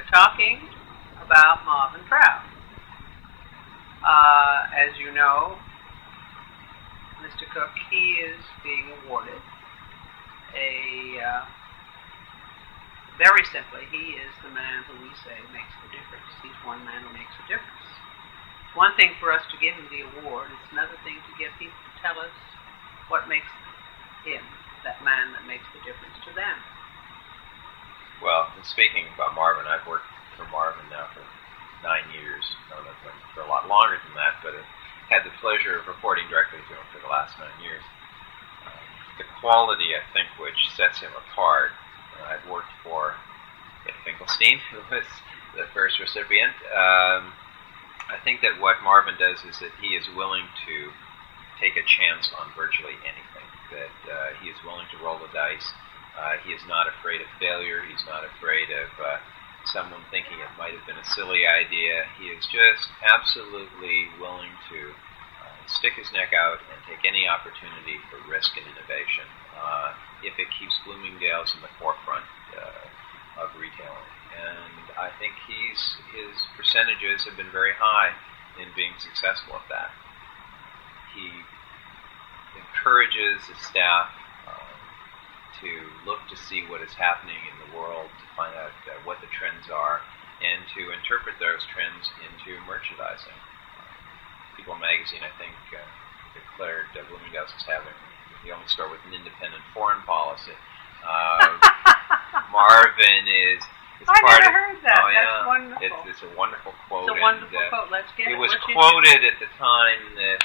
We're talking about Marvin Trout. As you know, Mr. Cook, he is being awarded very simply, he is the man who we say makes the difference. He's one man who makes a difference. It's one thing for us to give him the award. It's another thing to get people to tell us what makes him that man that makes the difference to them. Well, speaking about Marvin, I've worked for Marvin now for 9 years. No, that's for a lot longer than that, but I've had the pleasure of reporting directly to him for the last 9 years. The quality, I think, which sets him apart. I've worked for Ed Finkelstein, who was the first recipient. I think that what Marvin does is that he is willing to take a chance on virtually anything, that he is willing to roll the dice. He is not afraid of failure. He's not afraid of someone thinking it might have been a silly idea. He is just absolutely willing to stick his neck out and take any opportunity for risk and innovation if it keeps Bloomingdale's in the forefront of retailing. And I think his percentages have been very high in being successful at that. He encourages his staff to look to see what is happening in the world, to find out what the trends are, and to interpret those trends into merchandising. People Magazine, I think, declared Bloomingdale's as having the only store with an independent foreign policy. Marvin is I never heard that. Oh, that's wonderful. It's a wonderful quote. It's a wonderful quote. Let's get it. It was quoted at the time that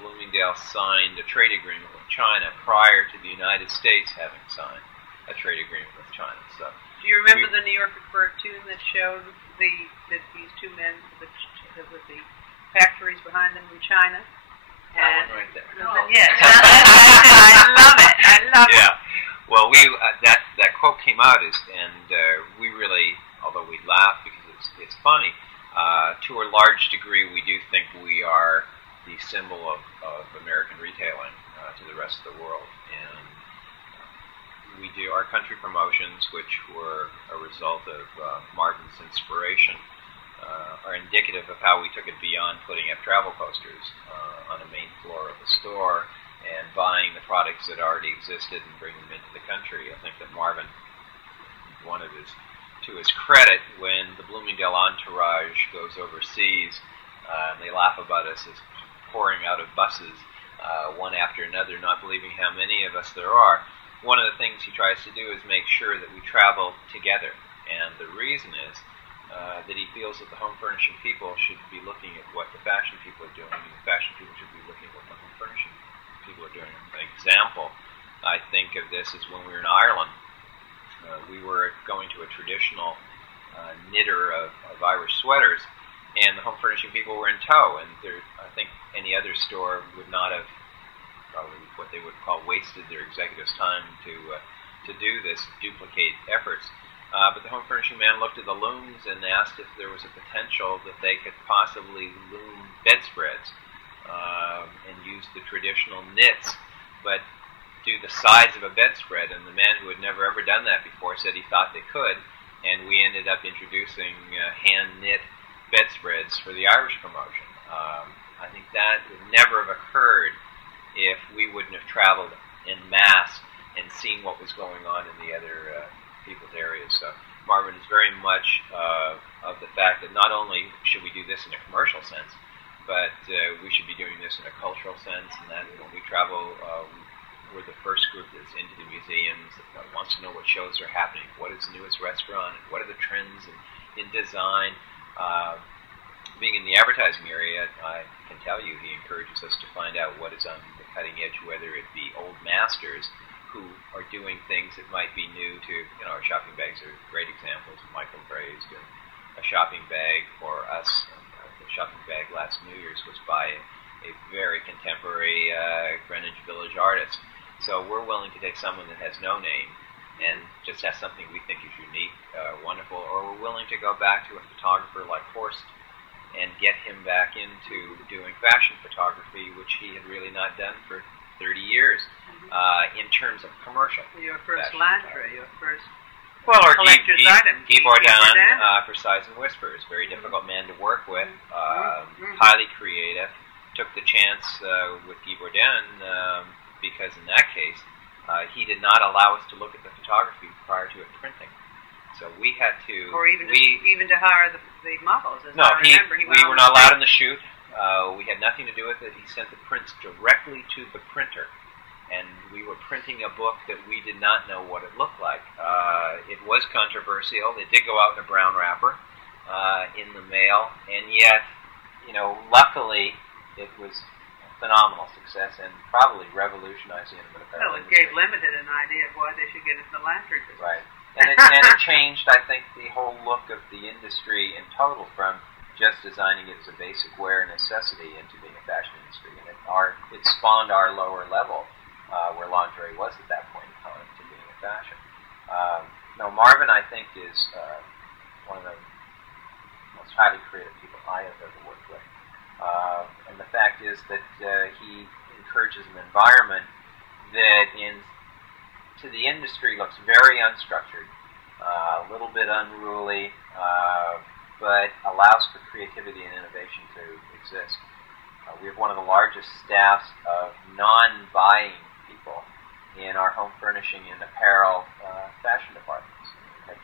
Bloomingdale's signed a trade agreement with China prior to the United States having signed a trade agreement with China. So, do you remember the New Yorker cartoon that showed that these two men with the factories behind them in China? That one right there. Yes. I love it. I love it. Yeah. Well, that quote came out, and we really, although we laugh because it's funny, to a large degree we do think we are the symbol of American retailing to the rest of the world. And we do our country promotions, which were a result of Marvin's inspiration, are indicative of how we took it beyond putting up travel posters on a main floor of a store and buying the products that already existed and bringing them into the country. I think that Marvin, to his credit, when the Bloomingdale entourage goes overseas, they laugh about us as pouring out of buses, one after another, not believing how many of us there are. One of the things he tries to do is make sure that we travel together, and the reason is that he feels that the home furnishing people should be looking at what the fashion people are doing, and the fashion people should be looking at what the home furnishing people are doing. An example, I think of this, is when we were in Ireland. We were going to a traditional knitter of Irish sweaters, and the home furnishing people were in tow, and I think any other store would not have probably what they would call wasted their executives' time to do this, duplicate efforts. But the home furnishing man looked at the looms and asked if there was a potential that they could possibly loom bedspreads and use the traditional knits, but do the size of a bedspread. And the man who had never ever done that before said he thought they could, and we ended up introducing hand-knit bedspreads for the Irish promotion. I think that would never have occurred if we wouldn't have traveled en masse and seen what was going on in the other people's areas. So Marvin is very much of the fact that not only should we do this in a commercial sense, but we should be doing this in a cultural sense, and that when we travel, we're the first group that's into the museums, that wants to know what shows are happening, what is the newest restaurant, what are the trends in design. Being in the advertising area, I can tell you he encourages us to find out what is on the cutting edge, whether it be old masters who are doing things that might be new to, our shopping bags are great examples. Michael Bray is doing a shopping bag for us. The shopping bag last New Year's was by a very contemporary Greenwich Village artist. So we're willing to take someone that has no name and just has something we think is unique, wonderful, or we're willing to go back to a photographer like Horst and get him back into doing fashion photography, which he had really not done for 30 years in terms of commercial. Your first Lantra, your first Well, or collector's item. Guy Bourdon for Sighs and Whispers. Very difficult man to work with. Highly creative. Took the chance with Guy Bourdon because in that case, he did not allow us to look at the photography prior to it printing. So we had to... Or even to hire the models. No, we were not allowed in the shoot. We had nothing to do with it. He sent the prints directly to the printer. And we were printing a book that we did not know what it looked like. It was controversial. It did go out in a brown wrapper in the mail. And yet, luckily, it was a phenomenal success and probably revolutionized the intimate apparel industry. Well, it gave Limited an idea of why they should get into the lantern business. Right. And it changed, I think, the whole look of the industry in total from just designing it as a basic wear necessity into being a fashion industry. And it spawned our lower level, where lingerie was at that point in time, to being a fashion. Marvin, I think, is one of the most highly creative people I have ever worked with. And the fact is that he encourages an environment that to the industry looks very unstructured, a little bit unruly, but allows for creativity and innovation to exist. We have one of the largest staffs of non-buying people in our home furnishing and apparel fashion departments.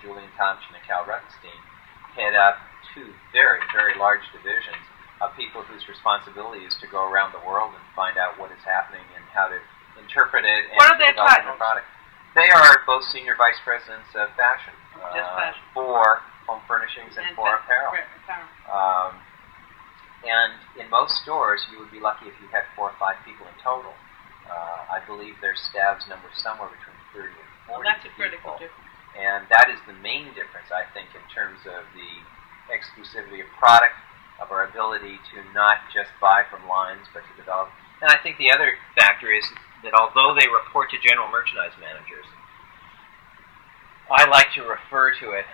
Julian Thompson and Cal Ruttenstein head up two very, very large divisions of people whose responsibility is to go around the world and find out what is happening and how to interpret it and develop their product. They are both senior vice presidents of fashion, for home furnishings and for apparel. And in most stores, you would be lucky if you had 4 or 5 people in total. I believe their staffs number somewhere between 30 and 40 that's a critical difference. And that is the main difference, I think, in terms of the exclusivity of product, of our ability to not just buy from lines, but to develop. And I think the other factor is that although they report to general merchandise managers, I like to refer to it,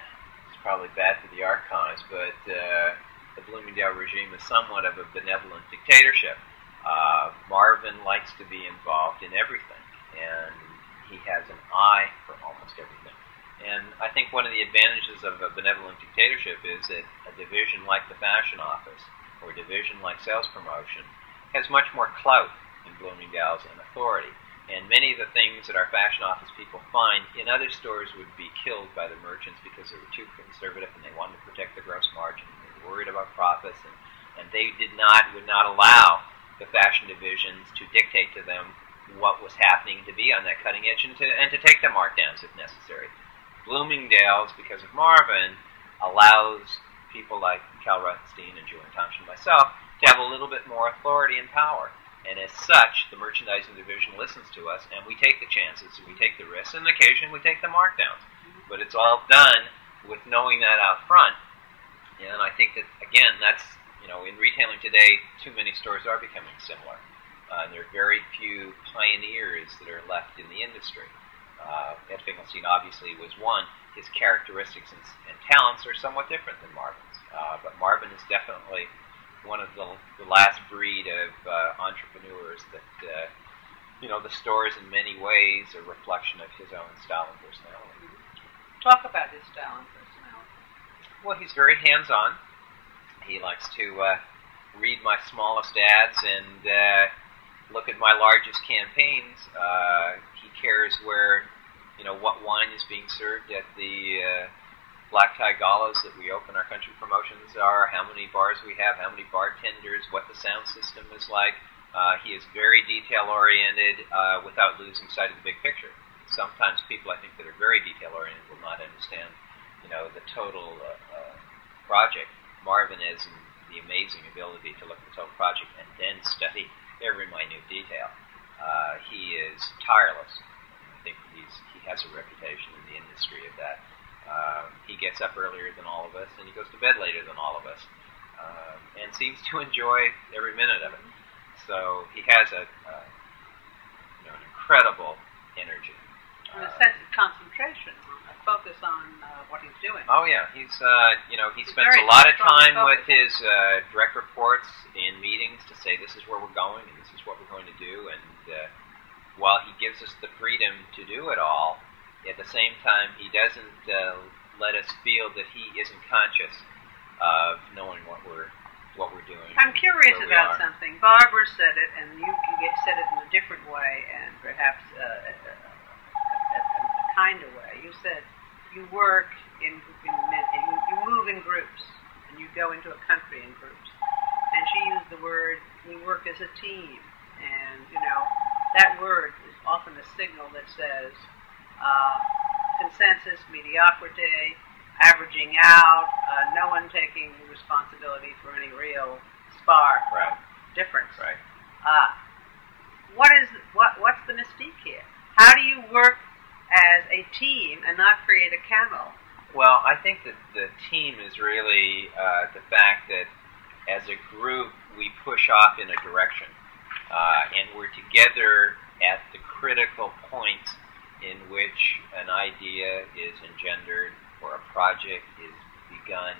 it's probably bad for the archives, but the Bloomingdale regime is somewhat of a benevolent dictatorship. Marvin likes to be involved in everything, and he has an eye for almost everything. And I think one of the advantages of a benevolent dictatorship is that a division like the fashion office, or a division like sales promotion, has much more clout in Bloomingdale's and authority. And many of the things that our fashion office people find in other stores would be killed by the merchants because they were too conservative and they wanted to protect the gross margin. They were worried about profits, and they would not allow the fashion divisions to dictate to them what was happening, to be on that cutting edge and to take the markdowns if necessary. Bloomingdale's, because of Marvin, allows people like Cal Ruthenstein and Julian Thompson and myself to have a little bit more authority and power. And as such, the merchandising division listens to us, and we take the chances, and we take the risks, and occasionally we take the markdowns. But it's all done with knowing that out front. And I think that, again, that's, in retailing today, too many stores are becoming similar. There are very few pioneers that are left in the industry. Ed Finkelstein obviously was one. His characteristics and talents are somewhat different than Marvin's. But Marvin is definitely one of the last breed of entrepreneurs that, the store is in many ways a reflection of his own style and personality. Talk about his style and personality. Well, he's very hands-on. He likes to read my smallest ads and look at my largest campaigns. He cares what wine is being served at the black tie galas that we open our country promotions are, how many bars we have, how many bartenders, what the sound system is like. He is very detail-oriented without losing sight of the big picture. Sometimes people, I think, that are very detail-oriented will not understand, the total project. Marvin has the amazing ability to look at the total project and then study every minute detail. He is tireless. I think he has a reputation in the industry of that. He gets up earlier than all of us, and he goes to bed later than all of us, and seems to enjoy every minute of it. So he has an incredible energy. And a sense of concentration, a focus on what he's doing. Oh yeah, he spends a lot of time with his direct reports in meetings to say this is where we're going and this is what we're going to do. And while he gives us the freedom to do it all, at the same time, he doesn't let us feel that he isn't conscious of knowing what we're doing. I'm curious about something. Barbara said it, and you said it in a different way, and perhaps a kinder way. You said you work you move in groups, and you go into a country in groups. And she used the word, we work as a team. And, that word is often a signal that says consensus, mediocrity, averaging out, no one taking responsibility for any real spark difference. Right. What's the mystique here? How do you work as a team and not create a camel? Well, I think that the team is really the fact that as a group we push off in a direction, and we're together at the critical points in which an idea is engendered or a project is begun.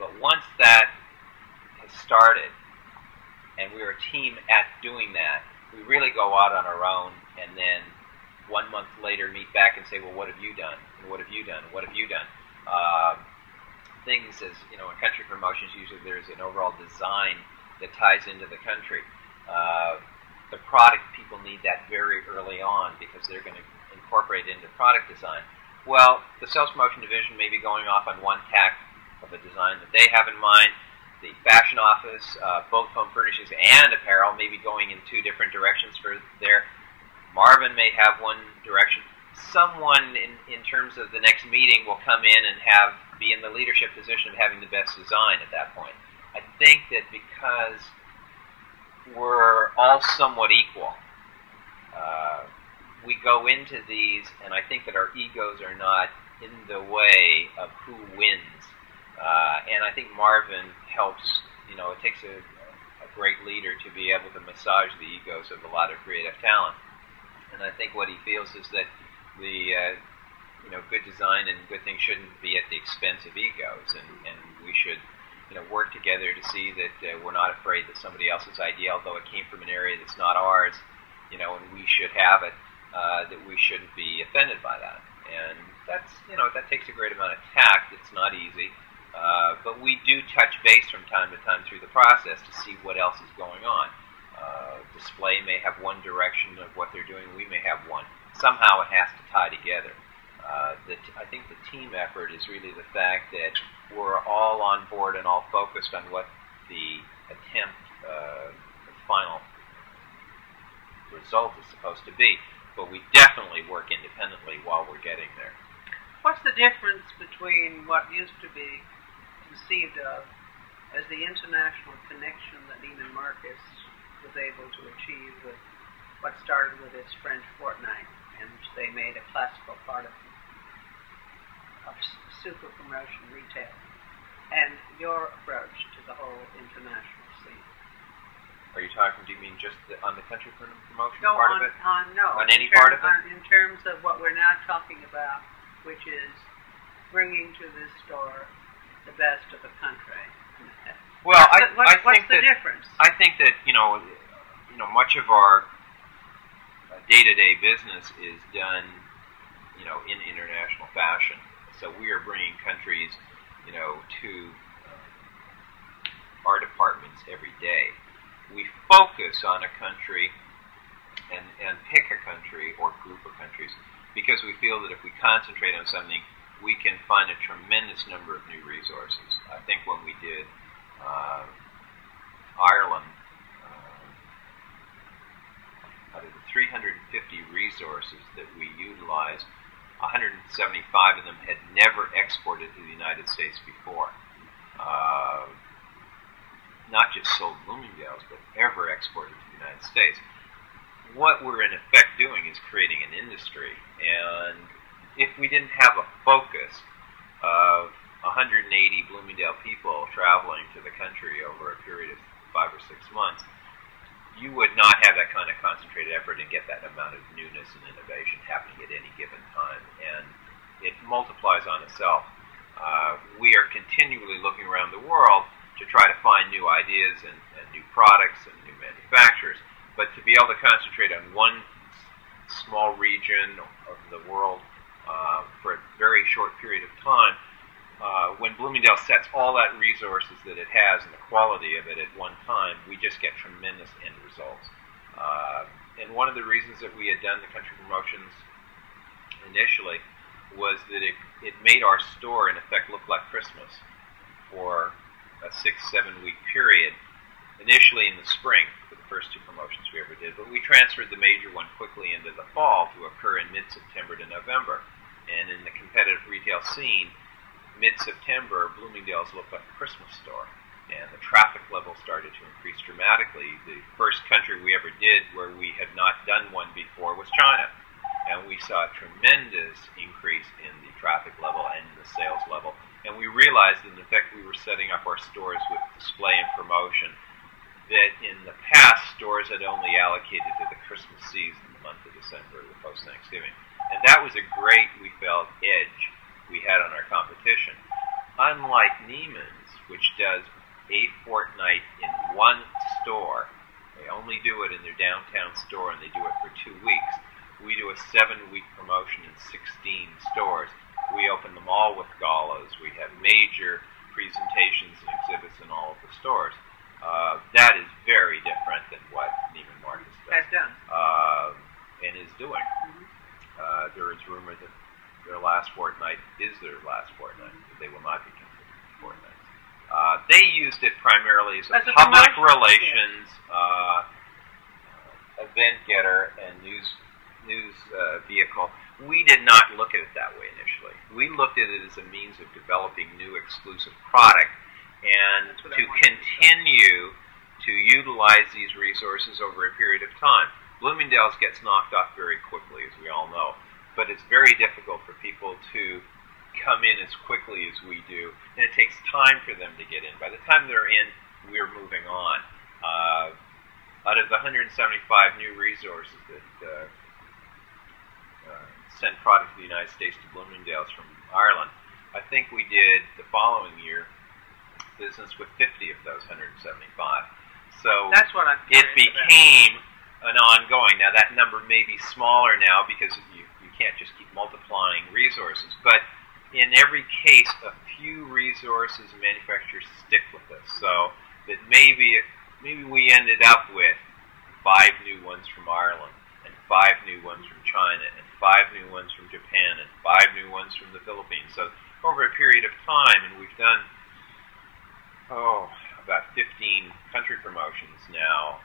But once that has started and we're a team at doing that, we really go out on our own and then 1 month later meet back and say, well, what have you done? And what have you done? And what have you done? Things as, in country promotions, usually there's an overall design that ties into the country. The product, people need that very early on because they're going to incorporate it into product design. Well, the sales promotion division may be going off on one tack of a design that they have in mind. The fashion office, both home furnishings and apparel, may be going in two different directions for their. Marvin may have one direction. Someone in terms of the next meeting will come in and be in the leadership position of having the best design at that point. I think that because we're all somewhat equal, we go into these, and I think that our egos are not in the way of who wins. And I think Marvin helps, it takes a great leader to be able to massage the egos of a lot of creative talent. And I think what he feels is that the good design and good things shouldn't be at the expense of egos, and we should work together to see that we're not afraid that somebody else's idea, although it came from an area that's not ours, and we should have it, that we shouldn't be offended by that. And that's that takes a great amount of tact. It's not easy, but we do touch base from time to time through the process to see what else is going on. Display may have one direction of what they're doing, we may have one. Somehow it has to tie together. I think the team effort is really the fact that we're all on board and all focused on what the attempt, the final result is supposed to be. But we definitely work independently while we're getting there. What's the difference between what used to be conceived of as the international connection that Neiman Marcus was able to achieve with what started with its French fortnight, and which they made a classical part of super promotion retail, and your approach to the whole international scene? Are you talking, do you mean just on the country promotion no, part of it? No. On any part of it? In terms of what we're now talking about, which is bringing to this store the best of the country. Well, what's the difference? I think that much of our day-to-day business is done, in international fashion. So we are bringing countries, to our departments every day. We focus on a country and pick a country or group of countries because we feel that if we concentrate on something, we can find a tremendous number of new resources. I think when we did Ireland, out of the 350 resources that we utilized, 175 of them had never exported to the United States before. Not just sold Bloomingdale's, but ever exported to the United States. What we're in effect doing is creating an industry, and if we didn't have a focus of 180 Bloomingdale people traveling to the country over a period of 5 or 6 months, you would not have that kind of concentrated effort and get that amount of newness and innovation happening at any given time, and it multiplies on itself. We are continually looking around the world to try to find new ideas and new products and new manufacturers, but to be able to concentrate on one small region of the world for a very short period of time. When Bloomingdale sets all that resources that it has and the quality of it at one time, we just get tremendous end results. And one of the reasons that we had done the country promotions initially was that it made our store, in effect, look like Christmas for a 6-7 week period, initially in the spring for the first two promotions we ever did, but we transferred the major one quickly into the fall to occur in mid-September to November. And in the competitive retail scene, mid-September, Bloomingdale's looked like a Christmas store, and the traffic level started to increase dramatically. The first country we ever did where we had not done one before was China, and we saw a tremendous increase in the traffic level and the sales level. And we realized that, in effect, we were setting up our stores with display and promotion that in the past, stores had only allocated to the Christmas season, the month of December, the post-Thanksgiving. And that was a great, we felt, edge we had on our competition. Unlike Neiman's, which does a fortnight in one store, they only do it in their downtown store and they do it for 2 weeks. We do a 7-week promotion in 16 stores. We open them all with galas. We have major presentations and exhibits in all of the stores. That is very different than what Neiman Marcus has done and is doing. There is rumor that their last fortnight is their last fortnight. They will not be considered fortnights. They used it primarily as a public relations event getter and news vehicle. We did not look at it that way initially. We looked at it as a means of developing new exclusive product and to continue to utilize these resources over a period of time. Bloomingdale's gets knocked off very quickly, as we all know, but it's very difficult for people to come in as quickly as we do, and it takes time for them to get in. By the time they're in, we're moving on. Out of the 175 new resources that send product to the United States to Bloomingdale's from Ireland, I think we did the following year business with 50 of those 175. So that's what it became an ongoing. Now that number may be smaller now because you can't just keep multiplying resources, but in every case, a few resources and manufacturers stick with us. So that maybe we ended up with 5 new ones from Ireland, and 5 new ones from China, and 5 new ones from Japan, and 5 new ones from the Philippines. So over a period of time, and we've done about 15 country promotions now.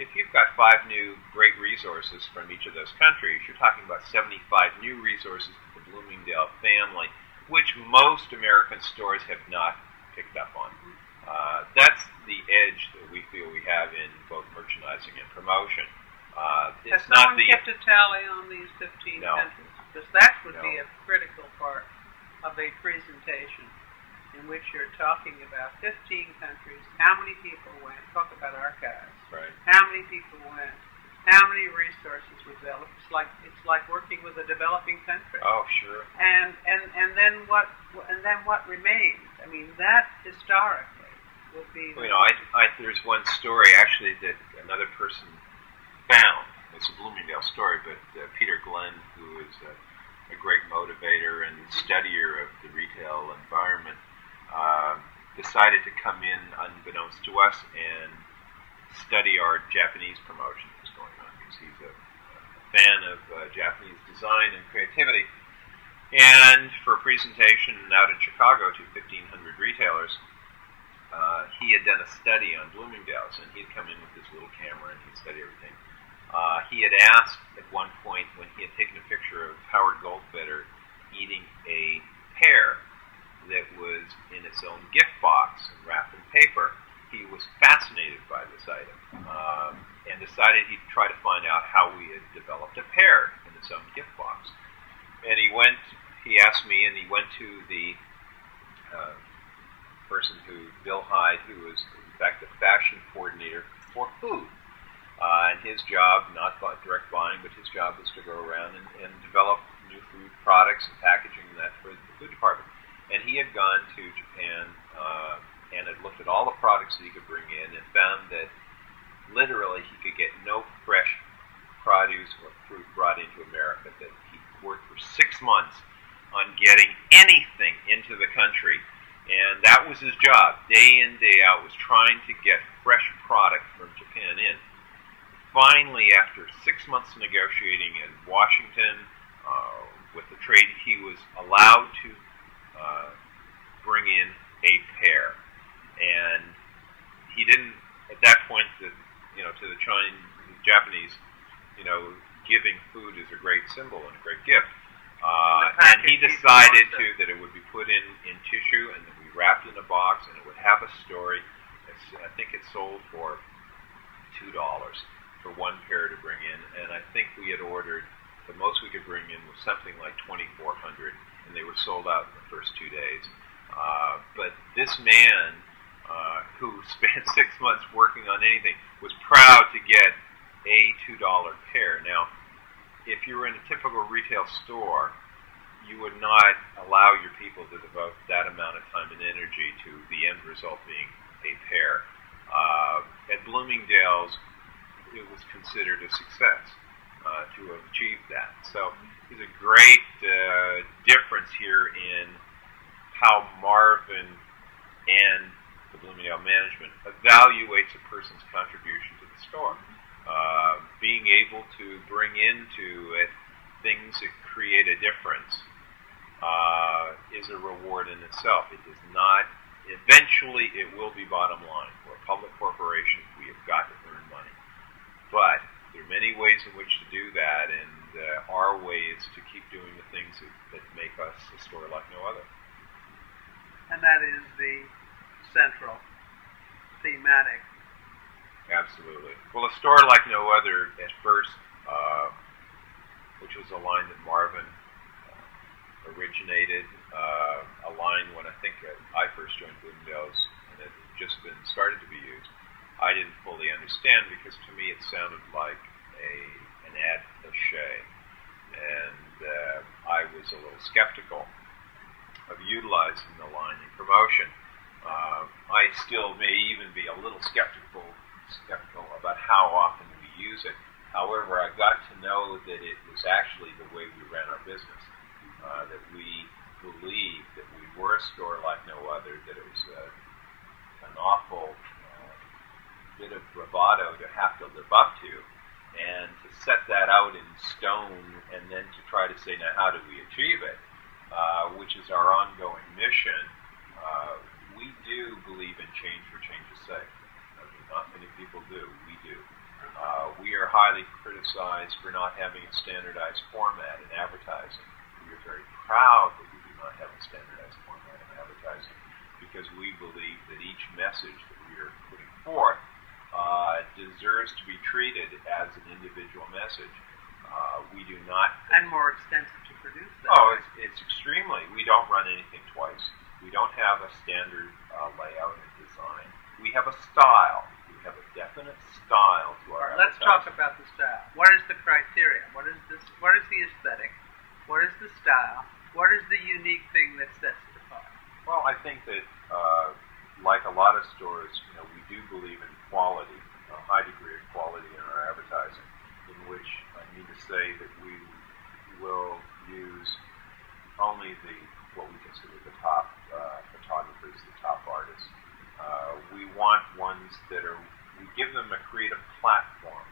If you've got 5 new great resources from each of those countries, you're talking about 75 new resources to the Bloomingdale family, which most American stores have not picked up on. That's the edge that we feel we have in both merchandising and promotion. Has someone kept a tally on these 15 countries? Because that would be a critical part of a presentation in which you're talking about 15 countries, how many people went, talk about archives, right. How many people went, how many resources were developed. It's like working with a developing country. Oh, sure. And then what remains? I mean, that historically would be. Well, there's one story actually that another person found. It's a Bloomingdale story, but Peter Glenn, who is a great motivator and studier of the retail environment, decided to come in unbeknownst to us and study our Japanese promotion that was going on, because he's a fan of Japanese design and creativity. And for a presentation out in Chicago to 1,500 retailers, he had done a study on Bloomingdale's, and he'd come in with his little camera and he'd study everything. He had asked at one point, when he had taken a picture of Howard Goldfeder eating a pear that was in its own gift box and wrapped in paper, he was fascinated by this item and decided he'd try to find out how we had developed a pear in its own gift box. And he asked me, and he went to the person Bill Hyde, who was in fact the fashion coordinator for food. And his job, not direct buying, but his job was to go around and develop new food products and packaging that for the food department. And he had gone to Japan and had looked at all the products that he could bring in and found that literally he could get no fresh produce or fruit brought into America that he worked for 6 months on getting anything into the country. And that was his job, day in, day out, was trying to get fresh product from Japan in. Finally, after 6 months negotiating in Washington with the trade, he was allowed to bring in a pair. And he didn't, at that point, to the Japanese, giving food is a great symbol and a great gift. And he decided that it would be put in tissue and then we wrapped in a box and it would have a story. I think it sold for $2 for one pair to bring in, and I think we had ordered, the most we could bring in was something like 2,400, and they were sold out in the first 2 days. But this man, who spent 6 months working on anything, was proud to get a $2 pair. Now, if you were in a typical retail store, you would not allow your people to devote that amount of time and energy to the end result being a pair. At Bloomingdale's, it was considered a success to have achieved that. So there's a great difference here in how Marvin and the Bloomingdale management evaluates a person's contribution to the store. Being able to bring into it things that create a difference is a reward in itself. It does not, eventually it will be bottom line. We're a public corporation, we have got to earn money. But there are many ways in which to do that, and our way is to keep doing the things that make us a store like no other. And that is the central thematic. Absolutely. Well, a store like no other at first, which was a line that Marvin originated, a line when I think I first joined Bloomingdale's and it had just been started to be used. I didn't fully understand because to me it sounded like an ad cliche, and I was a little skeptical of utilizing the line in promotion. I still may even be a little skeptical about how often we use it. However, I got to know that it was actually the way we ran our business, that we believed that we were a store like no other, that it was an awful bit of bravado to have to live up to, and to set that out in stone and then to try to say, now how do we achieve it, which is our ongoing mission. We do believe in change for change's sake. Not many people do. We do. We are highly criticized for not having a standardized format in advertising. We are very proud that we do not have a standardized format in advertising because we believe that each message that we are putting forth deserves to be treated as an individual message. We do not... And more extensive to produce that. Oh, it's extremely. We don't run anything twice. We don't have a standard layout and design. We have a style. We have a definite style to our advertising. Let's talk about the style. What is the criteria? What is the aesthetic? What is the style? What is the unique thing that sets it apart? Well, I think that, like a lot of stores, we do believe in quality, a high degree of quality in our advertising, in which I need to say that we will use only what we consider the top photographers, the top artists. We want ones that we give them a creative platform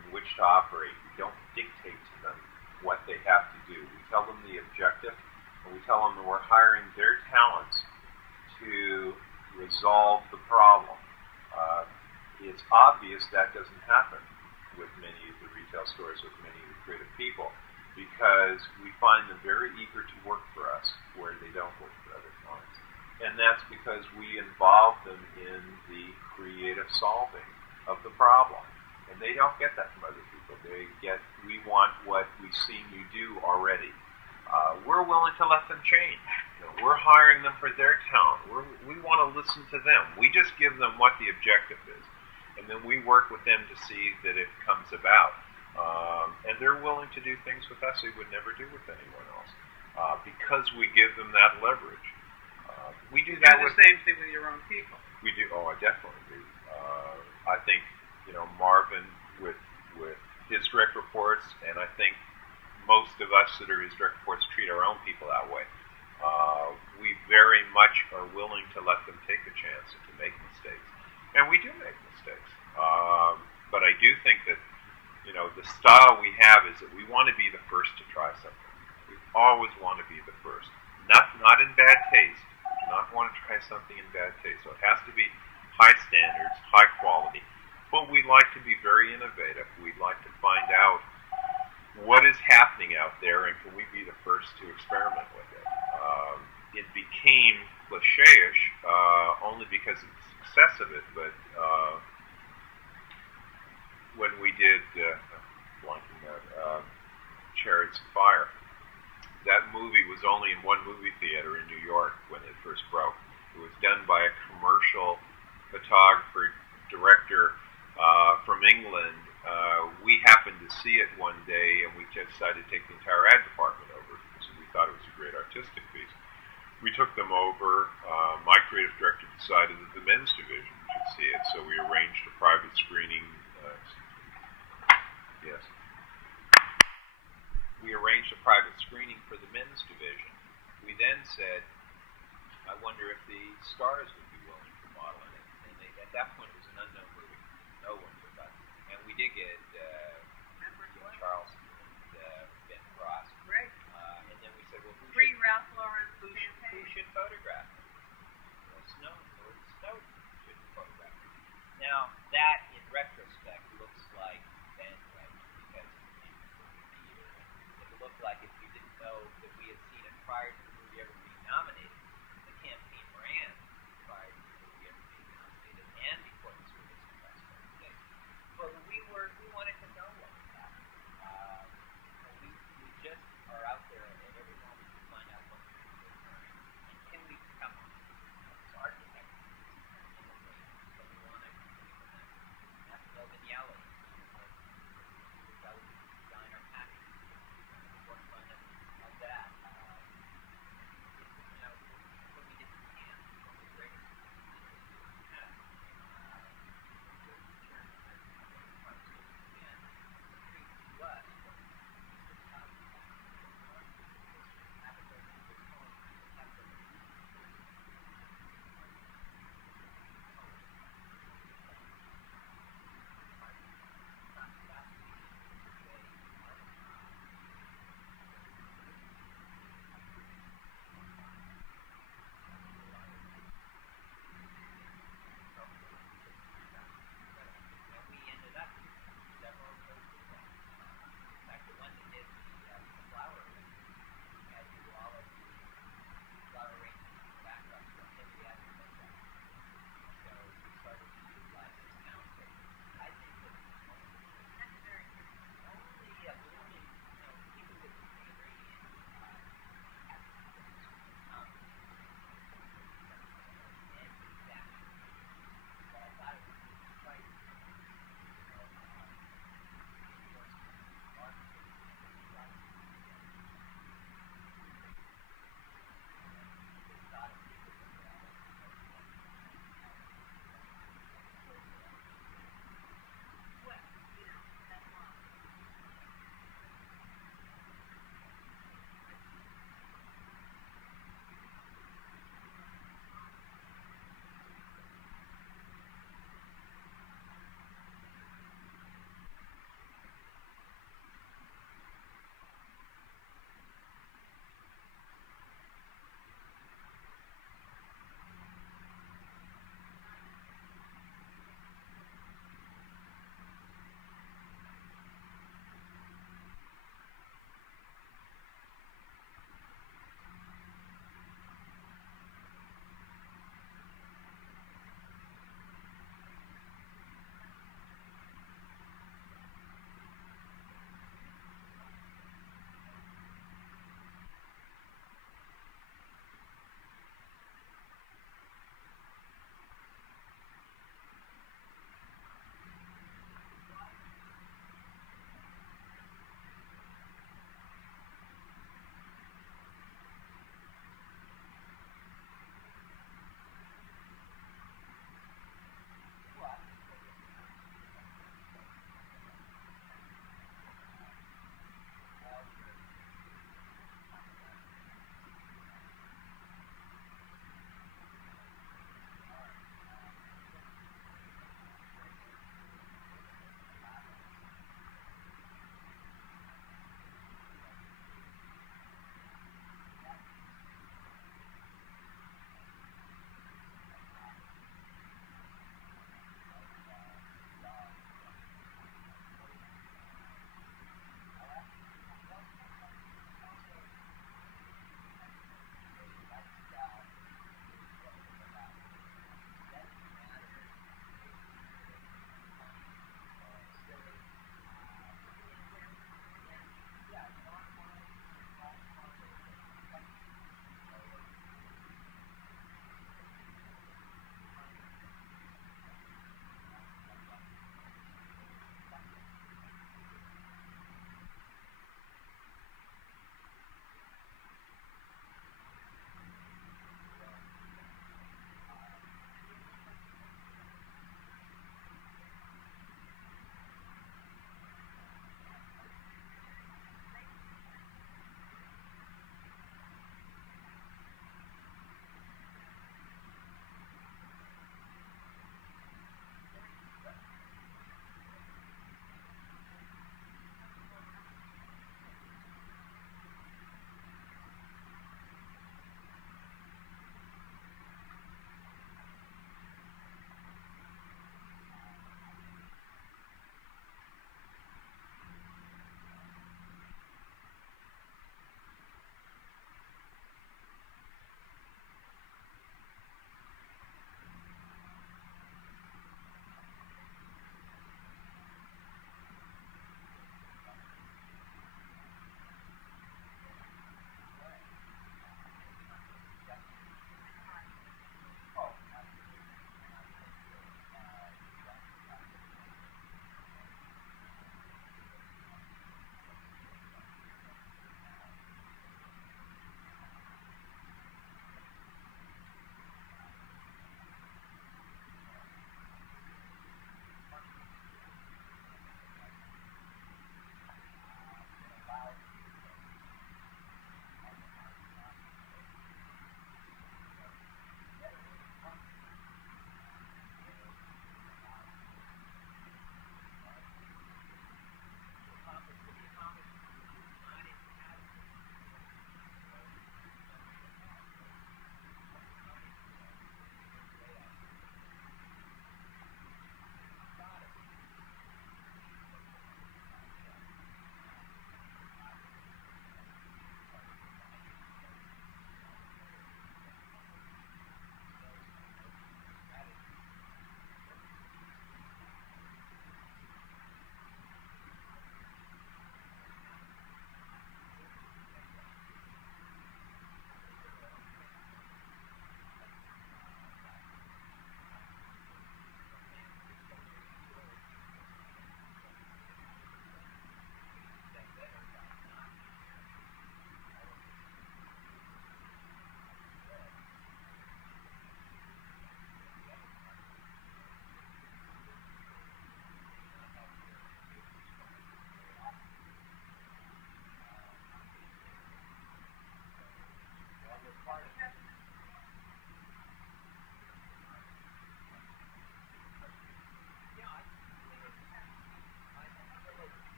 in which to operate. We don't dictate to them what they have to do. We tell them the objective, and we tell them that we're hiring their talents to resolve the problem. It's obvious that doesn't happen with many of the retail stores, with many of the creative people, because we find them very eager to work for us where they don't work for other clients. And that's because we involve them in the creative solving of the problem. And they don't get that from other people. We want what we've seen you do already. We're willing to let them change. We're hiring them for their talent. We want to listen to them. We just give them what the objective is. And then we work with them to see that it comes about. And they're willing to do things with us they would never do with anyone else because we give them that leverage. We do that with the same thing with your own people. We do. Oh, I definitely do. I think Marvin with his direct reports, and I think most of us that are his direct reports treat our own people that way. We very much are willing to let them take a chance and to make mistakes. And we do make mistakes. But I do think that, the style we have is that we want to be the first to try something. We always want to be the first. Not in bad taste. We do not want to try something in bad taste. So it has to be high standards, high quality. But we like to be very innovative. We'd like to find out what is happening out there, and can we be the first to experiment with it? It became cliche-ish only because of the success of it, but when we did Chariots of Fire, that movie was only in one movie theater in New York when it first broke. It was done by a commercial photographer, director from England. We happened to see it one day, and we decided to take the entire ad department over because we thought it was a great artistic piece. We took them over. My creative director decided that the men's division should see it, so we arranged a private screening. Yes. We arranged a private screening for the men's division. We then said, I wonder if the stars would be willing to model in it. And at that point, it was an unknown movie. No one would buy it. And we did get Charleston and Ben Cross. Great. And then we said, well, Ralph Lauren who should photograph it? Well, Snowden should photograph it. Now, that, in retrospect, looks like bandwagon because it looked like if you didn't know that we had seen it prior to